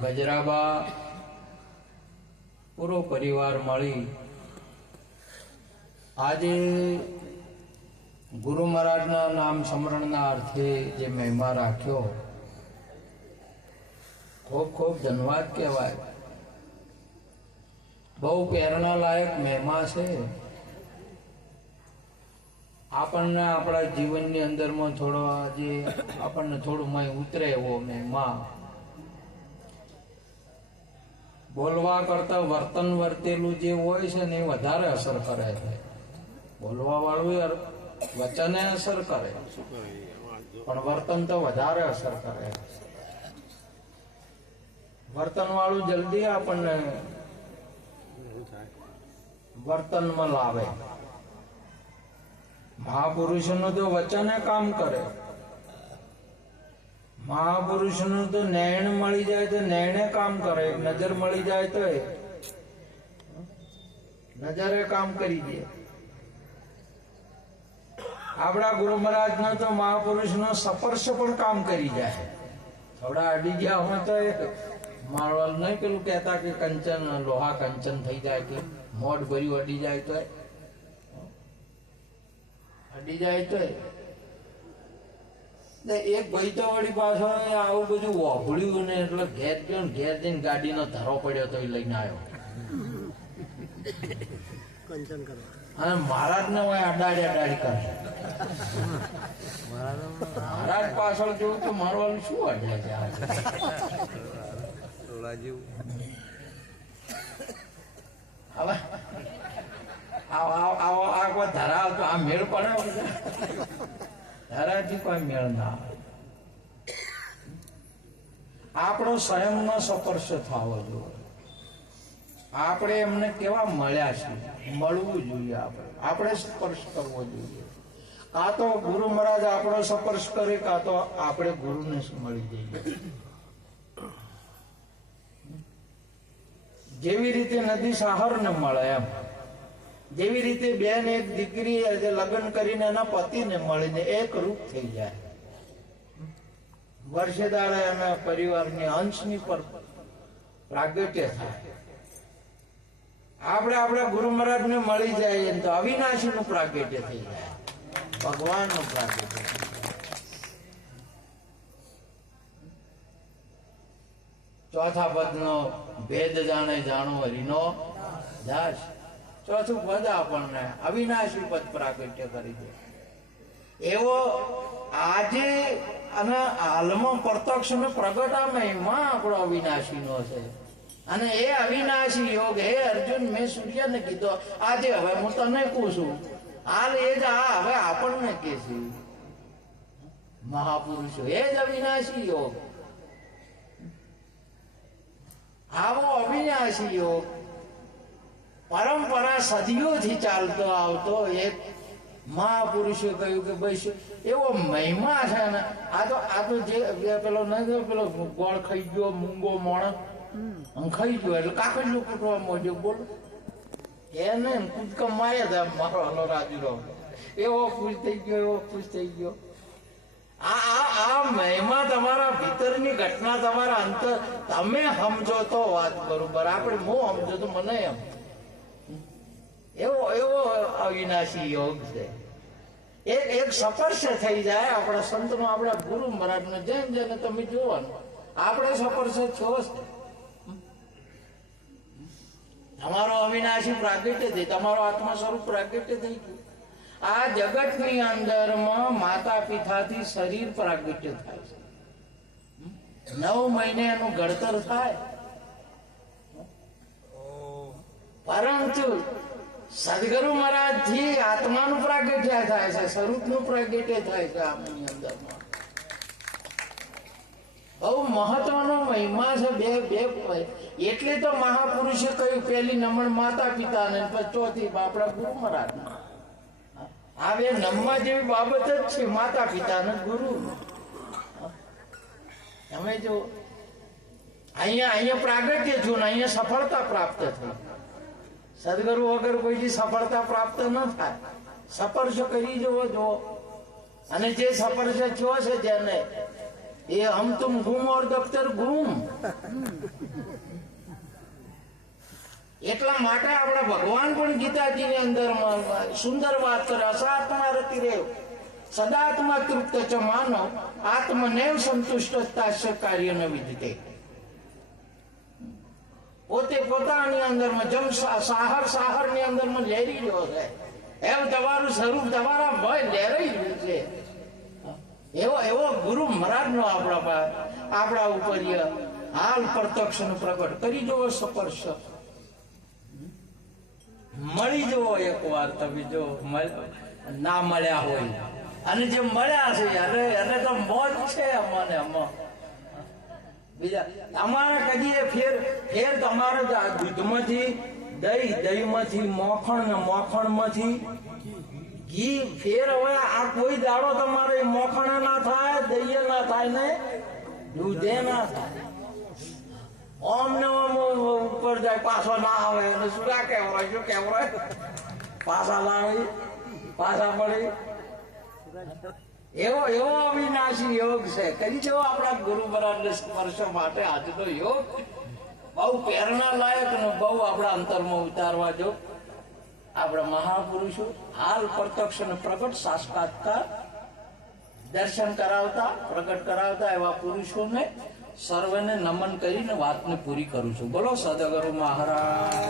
ગજરાબા પૂરો પરિવાર મળી. આજે ગુરુ મહારાજના નામ સ્મરણના અર્થે જે મહિમા રાખ્યો ખૂબ ખૂબ ધન્યવાદ કહેવાય. બહુ પ્રેરણા લાયક મહિમા છે. આપણને આપણા જીવનની અંદરમાં થોડો જે આપણને થોડું મય ઉતરે એવો મહિમા બોલવા કરતા વર્તન વર્તેલું જે હોય છે ને એ વધારે અસર કરે છે. બોલવા વાળું વચને અસર કરે. પણ વર્તન તો વધારે અસર કરે. વર્તન વાળું જલ્દી આપણને વર્તનમાં લાવે. મહાપુરુષનું તો વચને કામ કરે. મહાપુરુષનું તો નૈણ મળી જાય તો નૈણે કામ કરે નજર મળી જાય તો નજરે કામ કરી દે. આપણા ગુરુ મહારાજ તો મહાપુરુષ નો સ્પર્શ પણ કામ કરી જાય. થોડા અડી ગયા હોય તો મારવાલ નહીં પેલું કહેતા કે કંચન, લોહા કંચન થઈ જાય કે મોઢ ભર્યું અડી જાય તો અડી જાય તો ને એક ભાઈ તો વળી પાછો આવું બધું વાપર્યું ને એટલે ઘેર ગયો ને ઘેર જઈને ગાડીનો ધરો પડ્યો તો એ લઈને આવ્યો અને મહારાજ ને હોય અડાડી અડાડી કરે મહારાજ પાછળ જોયું તો મારવાનું શું અડે છે આ? ટોળા જેવું હવે આવો આવો આવો આ કોઈ ધરાવ આ મેળ પડે? ધરાથી કોઈ આપણો સ્વયંનો સ્પર્શ થવો જોઈએ. આપણે એમને કેવા મળ્યા છે? મળવું જોઈએ આપણે. આપણે સ્પર્શ કરવો જોઈએ. કાં તો ગુરુ મહારાજ આપણો સ્પર્શ કરે કાં તો આપણે ગુરુને મળી જઈએ જેવી રીતે નદી સાહરને મળે એમ. જેવી રીતે બેન એક દીકરી લગ્ન કરીને એના પતિને મળીને એક રૂપ થઈ જાય. વર્ષે દાડે એના પરિવારની અંશની પર પ્રાગટ્ય થાય. આપણે આપણા ગુરુ મહારાજ ને મળી જાય તો અવિનાશી નું પ્રાગટ્ય થઈ જાય. ભગવાનનું પ્રાગટ્ય ચોથા પદ નો ભેદ જાણે જાણો હરિનો દાસ. ચોથું પદ આપણને અવિનાશી પદ પ્રાગટ્ય કરી દે. એવો આજે અને હાલમાં પ્રત્યક્ષ ને પ્રગટામયમાં આપણો અવિનાશી નો છે. અને એ અવિનાશી યોગ, હે અર્જુન, મેં સૂર્યને કીધો, આજે હવે હું તને કહું છું હાલ એ જ આ હવે આપણને કે છે. મહાપુરુષો, એ જ અવિનાશી યોગ. આવો અવિનાશી યોગ. પરંપરા સદીઓથી ચાલતો આવતો એક મહાપુરુષે કહ્યું કે ભાઈ એવો મહિમા છે ને, આ તો આ તો જે પેલો નહીં પેલો ગોળ ખાઈ ગયો, મૂંગો મોણ. ખાઈ ગયો, એટલે કાકડીઓ કૂટવા મોજો બોલ. એને કૂદકા માયા હતા મારો હલો રાજુરો એવો ખુશ થઈ ગયો, એવો ખુશ થઈ ગયો. આ આ મહિમા તમારા ભીતરની ઘટના, તમારા અંતર, તમે સમજો તો વાત બરોબર. આપણે હું સમજો તો મને એમ. એવો એવો અવિનાશી યોગ છે. એક એક સ્પર્શ થઈ જાય આપણા સંતનો આપણા ગુરુ મહારાજનો. જેમ જેને તમે જોવાનું આપણે સ્પર્શ છો તમારો અવિનાશી પ્રાગટ્ય થઈ તમારો આત્મા સ્વરૂપ પ્રાગટ્ય થઈ ગયું. આ જગતની અંદરમાં માતા પિતાથી શરીર પ્રાગટ્ય થાય છે. નવ મહિને એનું ઘડતર થાય. પરંતુ સદગુરુ મહારાજથી આત્માનું પ્રાગટ્ય થાય છે, સ્વરૂપનું પ્રાગટ્ય થાય છે આપણી અંદરમાં. બહુ મહત્વનો મહિમા છે બે બે એટલે તો મહાપુરુષે કહ્યું, પેલી નમણ માતા પિતા ને ચોથી આપણા ગુરુ મહારાજ આ બે નમવા જેવી બાબત જ છે માતા પિતા ને ગુરુ. તમે જો, અહીંયા અહીંયા પ્રાગટ્ય છું ને અહીંયા સફળતા પ્રાપ્ત થઈ. સદગુરુ વગર કોઈની સફળતા પ્રાપ્ત ન થાય. સપર્શ કરી જવો જો અને જે સપર્શ થયો છે જેને, એ હમ તુમ ગુમ ઓર દફતર ગુમ. એટલા માટે આપણા ભગવાન પણ ગીતાજીની અંદર સુંદર વાત કરે, અસાત્મા રતિ રેવ, સદાત્મા તૃપ્ત ચ માનવ આત્મનેવ સંતુષ્ટતા કાર્ય ન વિદતે પોતે પોતાની અંદરમાં જમ સાહર સાહરની અંદરમાં લહેરી રહ્યો છે. એમ તમારું સ્વરૂપ તમારા ભય લહેરાઈ રહ્યું છે. એવો એવો ગુરુ મહારાજ નો આપણા આપણા ઉપર હાલ પ્રત્યક્ષનું પ્રગટ કરી જવો સ્પર્શ. મળી જવો એક વાર તમે જો ના મળ્યા હોય. અને જે મળ્યા છે અરે એને તો મોજ છે અમને, અમો બીજા, અમારે કદી ફેર ફેર તમારે જ દૂધમાંથી, દહીં, દહીંમાંથી, મોખણ ને મોખણમાંથી. ઘી ફેર હવે આ કોઈ દાડો તમારે મોખણે ના થાય દહીએ ના થાય ને દૂધે ના થાય. ઓમ ને ઓમ ઉપર જાય, પાછો ના આવે. એટલે શું ના કહેવાય, શું કહેવાય? પાછા લાવી, પાછા પડી. એવો એવો અવિનાશી યોગ છે. કરી જો આપણા ગુરુ બરાબર સ્પર્શો માટે આજનો યોગ. બહુ પ્રેરણા લાયક ને બહુ આપણા અંતરમાં ઉતારવા જો આપણા મહાપુરુષો હાલ પ્રત્યક્ષ અને પ્રગટ સાક્ષાત્કાર દર્શન કરાવતા, પ્રગટ કરાવતા એવા પુરુષોને સર્વને નમન કરીને વાતને પૂરી કરું છું. બોલો સદગુરુ મહારાજ.